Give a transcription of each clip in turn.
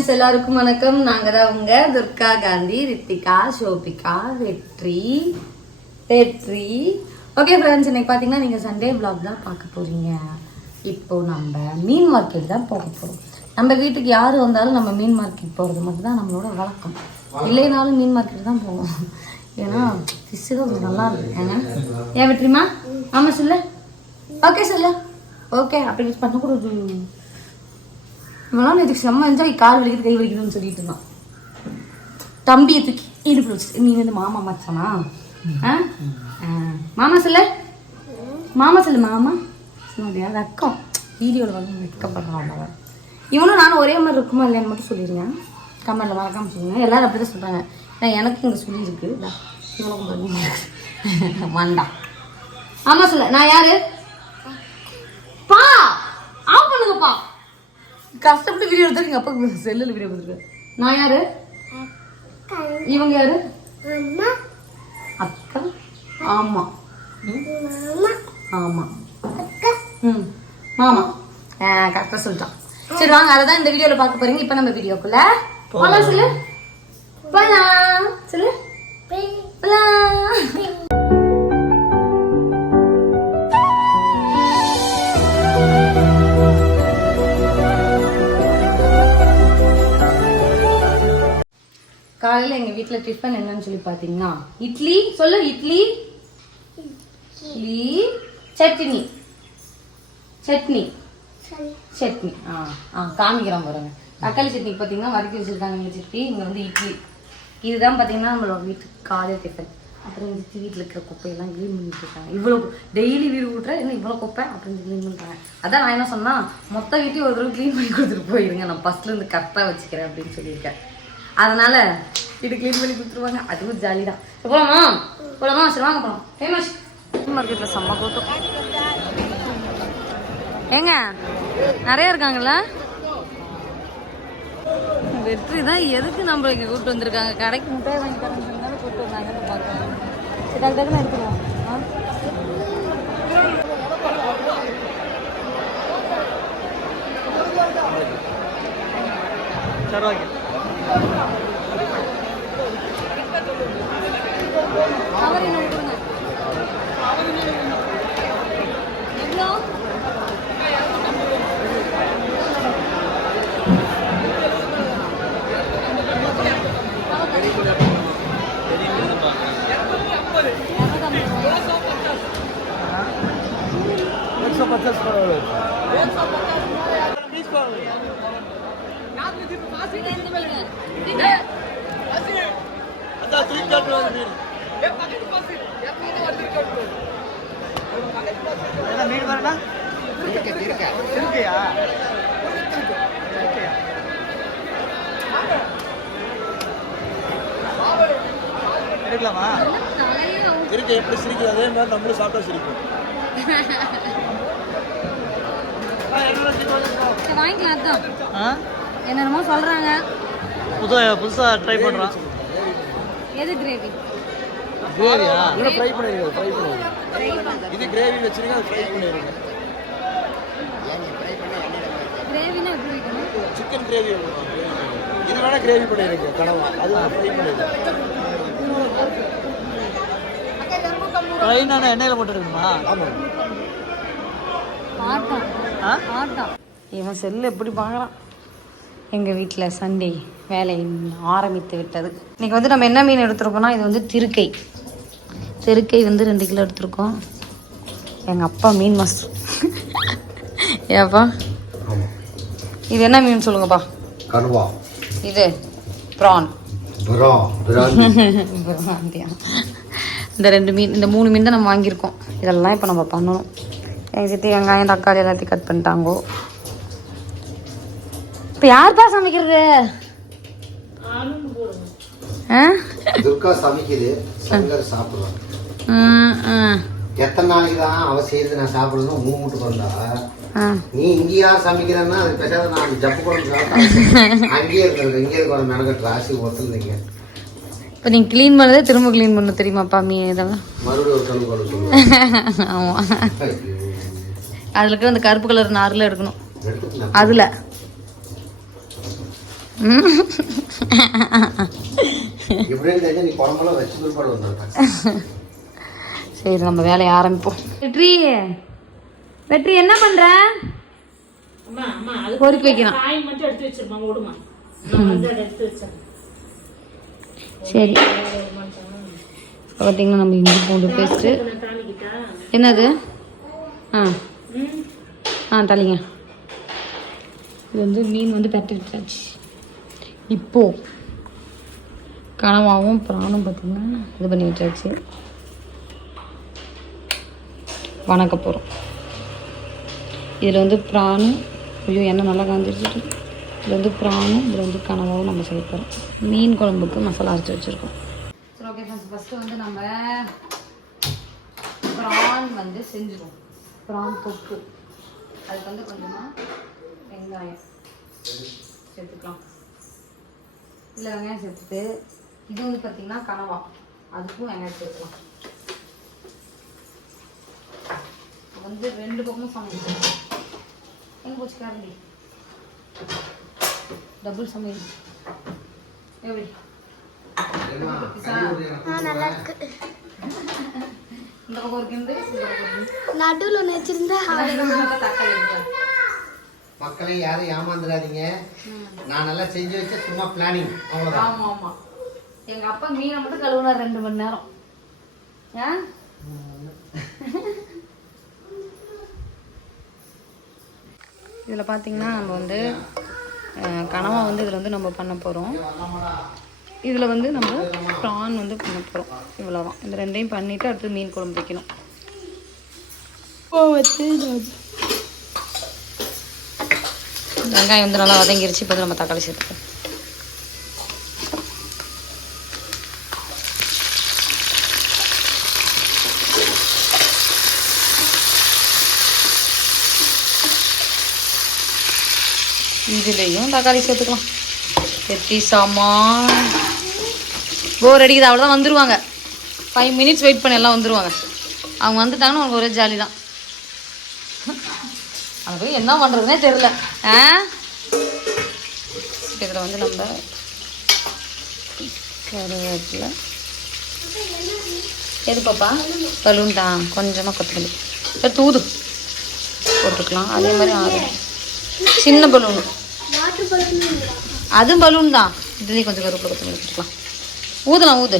Friends, எல்லாருக்கும் வணக்கம். நாங்கள் தான் உங்க துர்கா காந்தி, ரித்திகா, ஷோபிகா, வெற்றி. ஓகே ஃப்ரெண்ட்ஸ், இன்னைக்கு பார்த்தீங்கன்னா நீங்கள் சண்டே விளாக் தான் பார்க்க போறீங்க. இப்போ நம்ம மீன் மார்க்கெட் தான் போக போகிறோம். நம்ம வீட்டுக்கு யார் வந்தாலும் நம்ம மீன் மார்க்கெட் போகிறது மட்டும் தான் நம்மளோட வழக்கம். இல்லைனாலும் மீன் மார்க்கெட் தான் போவோம். ஏன்னா ஃபிஷ்ஷு தான் கொஞ்சம் நல்லா இருக்குங்க. ஏன் வெற்றிமா? ஆமாம் சொல்லு. ஓகே சொல்லு. ஓகே அப்படி பண்ணக்கூடாது. இவெல்லாம் இதுக்கு செம்ம என்ஜாய். கால் வலிக்குது, கை வலிக்குதுன்னு சொல்லிட்டு இருந்தான். தம்பியை தூக்கி இடுப்பு வச்சுட்டு நீ வந்து மாமா மச்சானா? மாமா சொல்லு. மாமா சொல்லு. மாமா சொன்னியா? வெக்கம். வீடியோவில் வந்து வெக்கப்படுறான். இவனும் நானும் ஒரே மாதிரி இருக்குமா இல்லையான்னு மட்டும் சொல்லிடுங்க. கமெண்ட்ல மறக்காம சொல்லுங்க. எல்லாரும் அப்படி தான் சொல்கிறாங்க. நான் எனக்கு இங்கே சொல்லியிருக்கு. இவனுக்கும் வேண்டாம். ஆமா சொல்ல. நான் யாரு? பா ஆஃப் பண்ணுங்கப்பா. கஷ்டப்பட்டு வீடியோ எடுத்து எங்கள் அப்பா செல்லில் வீடியோ கொடுத்துருக்கேன். நான் யாரு? இவங்க யாரு? அக்கா. ஆமா ஆமா ம் மாமா. கரெக்டாக சொல்லிட்டான். சரி வாங்க, அதை தான் இந்த வீடியோவில் பார்க்க போறீங்க. இப்போ நம்ம வீடியோக்குள்ள போலாம். சொல்லு. போலாம் சொல்லு. போலாம். காலையில் எங்கள் வீட்டில் டிஃபன் என்னன்னு சொல்லி பார்த்தீங்கன்னா இட்லி. சொல்லு. இட்லி இட்லி சட்னி. சட்னி சட்னி காமிக்கிறோம் பாருங்க. தக்காளி சட்னிக்கு பார்த்தீங்கன்னா வதக்கி வச்சுருக்காங்க இந்த சட்னி. இங்கே வந்து இட்லி. இதுதான் பார்த்தீங்கன்னா நம்மளோட வீட்டுக்கு காலையில் டிஃபன். அப்புறம் இந்த வீட்டில் இருக்கிற குப்பையெல்லாம் க்ளீன் பண்ணிட்டு இருக்காங்க. இவ்வளோ டெய்லி வீடு விட்ற என்ன இவ்வளோ குப்பை அப்படின்னு க்ளீன் பண்ணுறாங்க. அதான் நான் என்ன சொன்னால் மொத்த வீட்டையும் ஒரு தடவை க்ளீன் பண்ணி கொடுத்துட்டு போயிருங்க, நான் ஃபஸ்ட்லேருந்து கரெக்டாக வச்சுக்கிறேன் அப்படின்னு சொல்லியிருக்கேன். அதனால இது க்ளீன் பண்ணி கொடுத்துருவாங்க. அதுவும் ஜாலி தான். போலாமா? போலாமா? சரி வாங்க போகலாம். ஃபேமஸ் மார்க்கெட்டில் செம்ம கூட்டம். ஏங்க நிறைய இருக்காங்கல்ல. வெற்றி தான் எதுக்கு நம்ம இங்கே கூப்பிட்டு வந்திருக்காங்க. கடைக்கு முட்டாய் வாங்கி தரேன்னு கூப்பிட்டு வந்தாங்கன்னு பார்க்கலாம். சரி டக்கு டக்குன்னு எடுத்துருவோம். சரி ஓகே. அவர் என்ன கொடுங்க. எவ்வளோ? எடுக்கலாமா? இருக்கு. எப்படி சிரிக்குது அதே மாதிரி நம்மளும் சாப்பிட்டா சிரிக்கும். வாங்கிக்கலாம். என்னென்னமோ சொல்றாங்க. புதுசா ட்ரை பண்றோம். எது கிரேவி? கிரேவியா? இது ஃப்ரை பண்ணிருங்க. ஃப்ரை பண்ணுங்க. இது கிரேவி வச்சிருங்க, அது ஃப்ரை பண்ணிருங்க. கிரேவினா எப்படி வைக்கணும்? சிக்கன் கிரேவி வைக்கணும். இது வேணா கிரேவி பண்ணிருங்க. கனவா அது ஃப்ரை பண்ணிருங்க. ஃப்ரைனா எண்ணெயில போட்டு எடுக்கணுமா? ஆமா. இவன் செல்லு எப்படி பார்க்குறான். எங்கள் வீட்டில் சண்டே வேலை ஆரம்பித்து விட்டது. இன்றைக்கி வந்து நம்ம என்ன மீன் எடுத்துருக்கோம்னா, இது வந்து திருக்கை. திருக்கை வந்து 2 கிலோ எடுத்துருக்கோம். எங்கள் அப்பா மீன் மாஸ்டர். ஏப்பா இது என்ன மீன் சொல்லுங்கப்பா? கனவா. இது ப்ரான். இந்த 2 மீன், இந்த 3 மீன் தான் நம்ம வாங்கியிருக்கோம். இதெல்லாம் இப்போ நம்ம பண்ணணும். எங்கள் சித்தி வெங்காயம் தக்காளி எல்லாத்தையும் கட் பண்ணிட்டாங்கோ. இப்போ யார்ப்பா சமைக்கிறது? துர்கா சமைக்குது, சங்கர் சாப்பிடுவாங்க. எத்தனை நாளைக்கு தான் அவ செய்யறது நான் சாப்பிடணும்? மூட்டு வந்தா நீ இங்கேயா சமைக்கிறன்னா அது பேசாத நான் ஜப்பு குழம்பு சாப்பிட்டேன். அங்கேயே இருக்கிறது இங்கே இருக்கிற மெனக்கட்டு ராசி ஒத்துருந்தீங்க. இப்போ நீங்கள் க்ளீன் பண்ணதே திரும்ப க்ளீன் பண்ண தெரியுமாப்பா மீன் இதெல்லாம்? மறுபடியும் ஒரு கணக்கு பண்ண சொல்லுவேன். ஆமாம். அதில் இருக்கிற அந்த கருப்பு கலர் நாரில் எடுக்கணும். அதில் எப்படின்னு தெரிஞ்சா நீ குழம்பெல்லாம் வச்சு பிற்பாடு வந்துருக்கேன். சரி நம்ம வேலையை ஆரம்பிப்போம். வெற்றி என்ன பண்ற? பொறுக்கி வைக்கணும். சரி பார்த்தீங்கன்னா நம்ம இஞ்சி பூண்டு பேஸ்ட்டு என்னது தள்ளிங்க. இது வந்து மீன் வந்து பரட்டி விட்டாச்சு. இப்போது கனவாவும் பிரானும் பார்த்திங்கன்னா இது பண்ணி விட்டாச்சு. வணக்க போகிறோம். இதில் வந்து பிரானும் எண்ணெய் நல்லா காஞ்சிருச்சுட்டு இதில் வந்து பிரானும் இதில் வந்து கனவாவும் நம்ம செய்ய போகிறோம். மீன் குழம்புக்கு மசாலா அரைச்சி வச்சுருக்கோம். சரி ஓகே ஃப்ரெண்ட்ஸ், ஃபஸ்ட்டு வந்து நம்ம ப்ரான் வந்து செஞ்சுருவோம். ப்ரான் தொக்கு அதுக்கு வந்து கொஞ்சமாக வெங்காயம் சேர்த்துக்கலாம். இதில் வெங்காயம் சேர்த்துட்டு இது வந்து பார்த்திங்கன்னா கனவா, அதுக்கும் வெங்காயம் சேர்த்துக்கலாம். வந்து 2 பக்கமும் சமையல் எங்கே போச்சு கரண்டி? டபுள் சமையல் எப்படி இந்த பக்கம் இருக்கு நடுவில் வச்சிருந்தா மக்களை யாரும் ஏமாந்துடாதீங்க. நான் நல்லா செஞ்சு வச்சேன், சும்மா பிளானிங் அவ்வளோதான். ஆமாம் ஆமாம். எங்கள் அப்பா மீனை மட்டும் கழுவுனார் 2 மணி நேரம். இதில் பார்த்தீங்கன்னா நம்ம வந்து கனவா வந்து இதில் வந்து நம்ம பண்ண போகிறோம். இதில் வந்து நம்ம ப்ரான் வந்து பண்ண போகிறோம். இவ்வளோதான். இந்த 2ஐயும் பண்ணிவிட்டு அடுத்து மீன் குழம்பு வைக்கணும். வெங்காயம் வந்து நல்லா வதங்கிருச்சு. இப்போ நம்ம தக்காளி சேர்த்துப்போம். இதுலேயும் தக்காளி சேர்த்துக்கலாம். வெட்டி சாமான் போர் அடிக்குது. அவ்வளோதான் வந்துடுவாங்க. 5 மினிட்ஸ் வெயிட் பண்ணி எல்லாம் வந்துடுவாங்க. அவங்க வந்துட்டாங்கன்னா அவங்க ஒரே ஜாலி தான். அவங்க போய் என்ன பண்ணுறதுனே தெரில. இதில் வந்து நம்ம கருவேப்பிலை எது பாப்பா பலூன் தான் கொஞ்சமாக கொத்தமல்லி தூது போட்டுக்கலாம். அதே மாதிரி 6 சின்ன பலூன், அது பலூன் தான். இதுலேயும் கொஞ்சம் கருவேப்பிலை கொத்தமல்லி போட்டுக்கலாம். ஊதலாம் ஊது.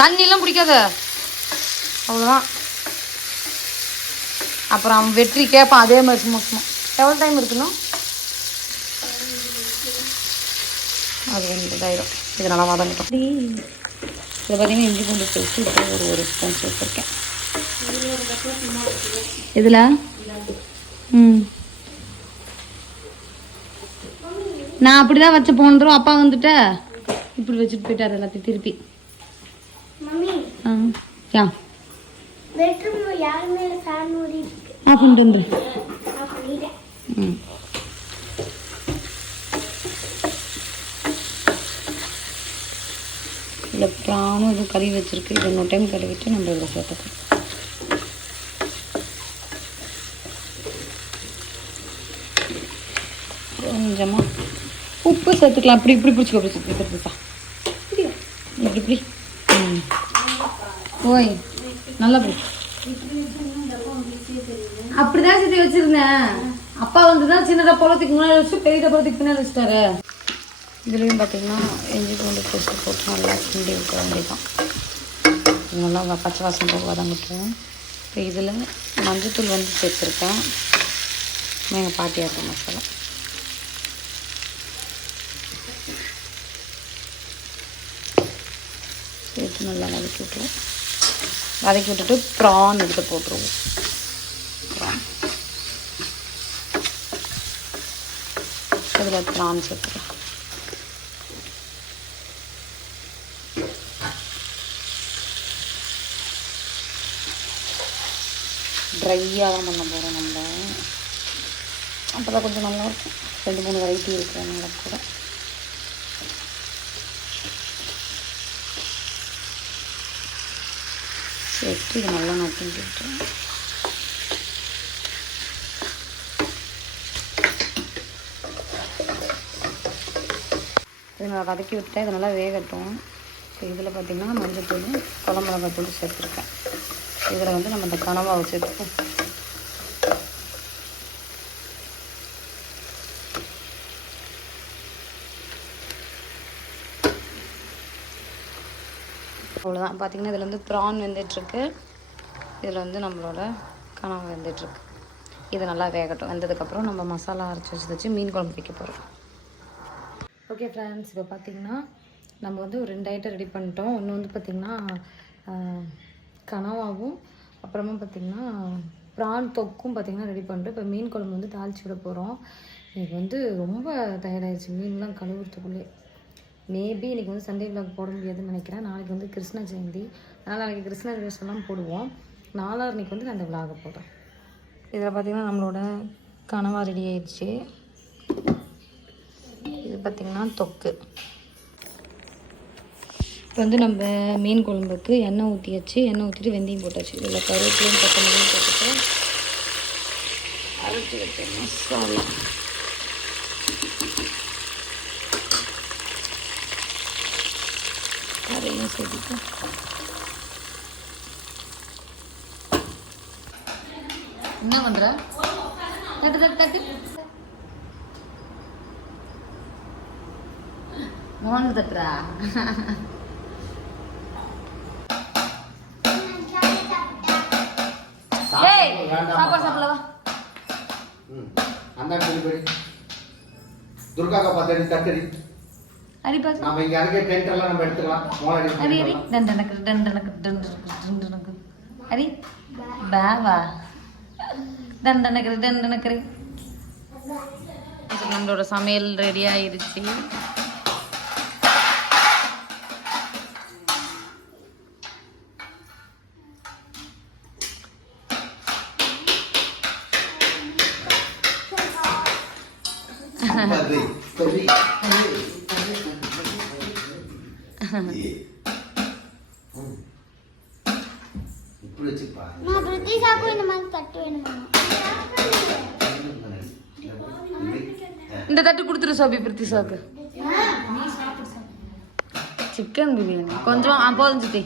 தண்ணியெல்லாம் பிடிக்காத, அவ்வளோதான். அப்புறம் அவன் வெற்றி கேட்பான் அதே மாதிரி சும்மா சும்மா. எவ்வளோ டைம் இருக்கணும்? அது வந்து இதாயிரும். இது நல்லா வதங்கட்டும். இதில் பார்த்தீங்கன்னா இஞ்சி பூண்டு பேஸ்ட்டு இப்போ ஒரு ஸ்பூன் சேர்த்துருக்கேன். இதில் நான் அப்படி தான் வச்சு போனதும் அப்பா வந்துட்டு இப்படி வச்சுட்டு போயிட்டார் எல்லாத்தையும் திருப்பி. இதில் ப்ரானும் இது கழுவி வச்சுருக்கு. இது இன்னொரு டைம் கழுவிட்டு நம்ம இதில் சேர்த்துக்கலாம். கொஞ்சமாக உப்பு சேர்த்துக்கலாம். இப்படி இப்படி பிடிச்சிக்கோ, பிடிச்சிக்கா இப்படி இப்படி. ஓய் நல்லா பிடி. அப்படிதான் சேர்த்து வச்சிருந்தேன். அப்பா வந்து தான் சின்ன டப்பாலத்துக்கு முன்னாடி வச்சுட்டு பெரிய டப்பாலத்துக்கு பின்னாடி வச்சுட்டாரு. இதுலேயும் பார்த்தீங்கன்னா இஞ்சி பூண்டு பேஸ்ட்டு போட்டு நல்லா கிண்டி விட்ட வேண்டியதான். நல்லா பச்சை வாசனை போக வதங்கிட்டோம். இப்போ இதில் மஞ்சத்தூள் வந்து சேர்த்துருக்கேன். எங்கள் பாட்டி ஆடுற மசாலா. சேர்த்து நல்லா வதக்கி விட்டுருவோம். வதக்கி விட்டுட்டு ப்ரான் எடுத்து போட்டுருவோம். ப்ரான் இதில் ப்ரான் சேர்த்துக்கலாம். ட்ரையாக தான் பண்ண போகிறோம் நம்ம. அப்போ தான் கொஞ்சம் நல்லாயிருக்கும். 2-3 வெரைட்டி இருக்குது அதனால கூட. சேர்த்து இது நல்லா நான் கிண்டி விட்டுருவேன். இதை நான் வதக்கி விட்டுட்டேன். இது நல்லா வேகட்டும். இப்போ இதில் பார்த்திங்கன்னா மஞ்சள்தூள், குழம்பு மிளகாத்தூள் சேர்த்துருக்கேன். இதில் வந்து நம்ம இந்த கனவாவை சேர்த்துப்போம். அவ்வளோதான். பார்த்திங்கன்னா இதில் வந்து ப்ரான் வெந்துட்டுருக்கு. இதில் வந்து நம்மளோட கனவா வெந்துட்டுருக்கு. இது நல்லா வேகட்டும். வெந்ததுக்கப்புறம் நம்ம மசாலா அரைச்சி வச்சு மீன் குழம்பு வைக்க போகிறோம். ஓகே ஃப்ரெண்ட்ஸ், இப்போ பார்த்திங்கன்னா நம்ம வந்து ஒரு 2 ஐட்டம் ரெடி பண்ணிட்டோம். ஒன்று வந்து பார்த்திங்கன்னா கனவாவும் அப்புறமா பார்த்திங்கன்னா ப்ரான் தொக்கும் பார்த்திங்கன்னா ரெடி பண்ணிட்டோம். இப்போ மீன் குழம்பு வந்து தாளித்து விட போகிறோம். எனக்கு வந்து ரொம்ப டயர்டாயிடுச்சு மீன்லாம் கழுவுறதுக்குள்ளே. மேபி இன்றைக்கி வந்து சண்டே விளாக் போட முடியாதுன்னு நினைக்கிறேன். நாளைக்கு வந்து கிருஷ்ண ஜெயந்தி, அதனால் நாளைக்கு கிருஷ்ண ஜெயந்திலாம் போடுவோம். நாளான்னைக்கு வந்து நான் இந்த விளாக போடுறேன். இதில் பார்த்திங்கன்னா நம்மளோட கனவா ரெடி ஆயிடுச்சு. இது பார்த்திங்கன்னா தொக்கு. இப்போ வந்து நம்ம மீன் குழம்புக்கு எண்ணெய் ஊற்றியாச்சு. எண்ணெய் ஊற்றிட்டு வெந்தயம் போட்டாச்சு. இதில் கருவேப்பிலையும் கொத்தமல்லியும் போட்டுட்டு அரைச்சி வச்ச மசாலா அதையும் சேர்த்துட்டு என்ன பண்ணுற? தட்டு தட்டு தட்டு மோனு தட்டுறா. சாப்பாடு சாப்பிடவா? அந்த துர்காக்கா பார்த்து தட்டடி. அடி பாஸ். நம்ம இங்க அங்கே டென்ட் எல்லாம் நம்ம எடுத்துக்கலாம். மோளடி. அடி அடி டண்டனக்கு டண்டனக்கு டண்டனக்கு அடி பாவா டண்டனக்கு டண்டனக்கு. நம்மளோட சமையல் ரெடி ஆயிடுச்சு. இந்த தட்டு கொடுத்துரு சோபி. பிரித்திசாக்கு சிக்கன் பிரியாணி கொஞ்சம் போதும் சித்தி.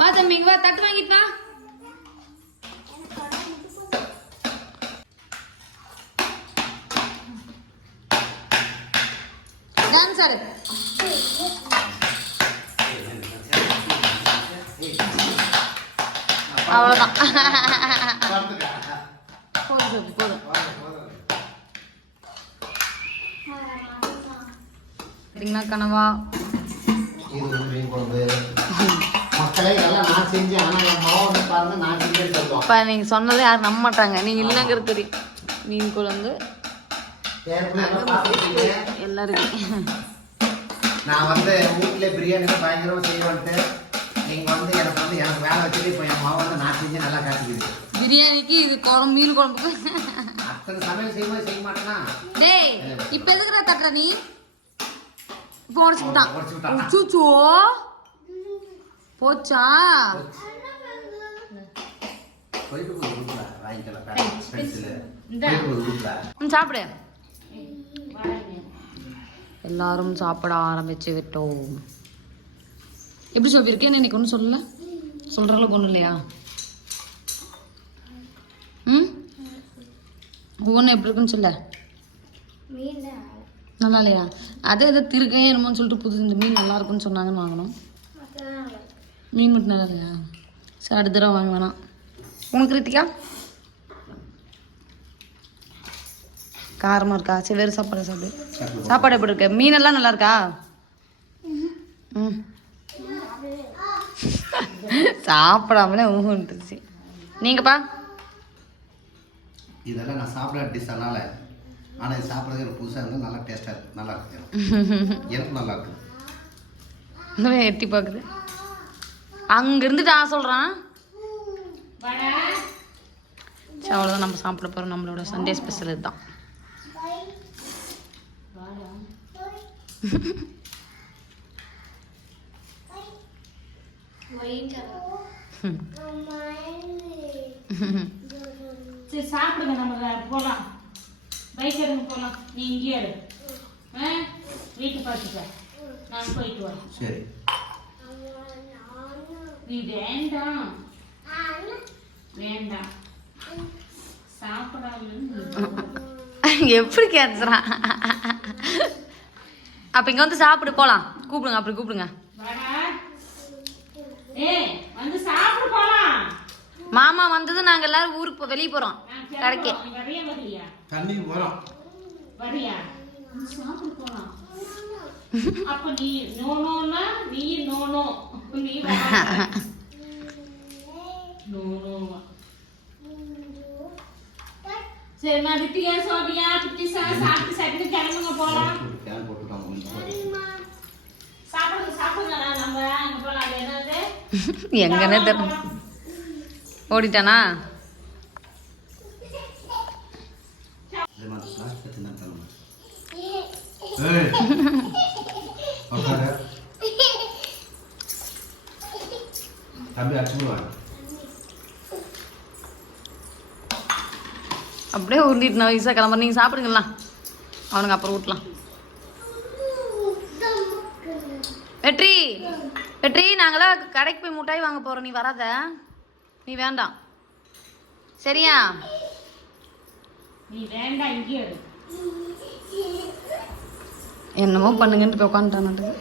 வா தம்பி, வா தட்டு வாங்கிட்டு வா. டான்ஸ் ஆடு. அவ்வளோதான். போதும் போதும். பார்த்தீங்கன்னா கனவா இப்போ நீங்கள் சொன்னதை யாரும் நம்ப மாட்டாங்க. நீங்கள் இல்லைங்கிறது தெரியும். மீன் குழம்பு எல்லாம் இருக்கு. நான் வந்து வீட்டிலே பிரியாணி பயங்கரமாக செய்வேன்ட்டு நீங்கள் வந்து எனக்கு வேலை வச்சுட்டு இப்போ என் மாவு வந்து நான் செஞ்சு நல்லா காட்டிக்கிது. பிரியாணிக்கு இது குழம்பு மீன் குழம்புக்கு அத்தனை சமையல் செய்யும்போது செய்ய மாட்டேனா? டேய் இப்போ எதுக்கு நான் தட்டுற நீ? இப்போ உடச்சு விட்டான். சூச்சோ போச்சா? சாப்பிடு. எல்லாரும் சாப்பிட ஆரம்பிச்சு விட்டோம். எப்படி சொல்லியிருக்கேன்? இன்னைக்கு ஒன்றும் சொல்லல. சொல்கிற அளவுக்கு ஒன்றும் இல்லையா? ஒவ்வொன்றும் எப்படி இருக்குன்னு சொல்ல. நல்லா இல்லையா? அதே எதை திருக்கே என்னமோன்னு சொல்லிட்டு புது இந்த மீன் நல்லா இருக்குன்னு சொன்னாங்கன்னு வாங்கணும். மீன் மட்டும் நல்லா இல்லையா? சரி அடுத்த தடவை வாங்க வேணாம். உனக்கு கிருத்திகா காரமாக இருக்கா? சரி வேறு சாப்பாடு சாப்பிடு. சாப்பாடு எப்படி இருக்கு? மீனெல்லாம் நல்லா இருக்கா? ம் சாப்பிடாமலே ஊந்துருச்சு. நீங்கப்பா? இதெல்லாம் நான் சாப்பிட டிஷ் அதனால, ஆனால் இது சாப்பிட்றது எனக்கு புதுசாக இருந்தால் நல்லா டேஸ்ட்டாக இருக்குது. நல்லா இருக்கு. எனக்கு நல்லா இருக்குது. இன்னும் எட்டி பார்க்குது. அங்கேருந்து நான் சொல்கிறான். சரி அவ்வளோதான், நம்ம சாப்பிட போகிறோம். நம்மளோட சண்டே ஸ்பெஷல் இதுதான். சரி சாப்பிடுங்க, நம்ம போகலாம். பைக் எடுங்க போகலாம். நீ இங்கேயே எடு. வீட்டு பார்த்துக்க, நான் போயிட்டு வரேன். சரி. நீ வேண்டாம் வேண்டாம் சாப்பிடாம எப்படி கேட்குறான்? அப்ப இங்க வந்து சாப்பிடு போலாம். கூப்பிடுங்க, அப்படி கூப்பிடுங்க. வந்து சாப்பிடு போலாம். மாமா வந்தது நாங்க எல்லாரும் ஊருக்கு வெளியே போறோம், கடைக்கு. தண்ணிக்கு போறோம். வரியா? சாப்பிடு போலாம். அப்ப நீ நோனோனா நீ நோனோ, நீ நோனோ. சரி, நான் விட்டியா சோபியா குட்டி சாப்பிட்டு சட்டு கிளம்புங்க போலாம். சாப்பிடுங்க சாப்பிடுங்க, நம்ம அங்க போலாம். அது என்னது எங்கன்னு தெரியல. ஓடிட்டானா? தம்பி அடிச்சுடுவாங்க. அப்படியே உருண்டிட்டு நான் வயசாக கிளம்புற. நீங்கள் சாப்பிடுங்களா, அவனுக்கு அப்புறம் ஊட்டலாம். வெற்றி வெற்றி, நாங்களாம் கடைக்கு போய் மிட்டாய் வாங்க போகிறோம். நீ வராத, நீ வேண்டாம் சரியா? நீ வேண்டாம், இங்கே என்னமோ பண்ணுங்கன்ட்டு போய் உட்காந்துட்டான்.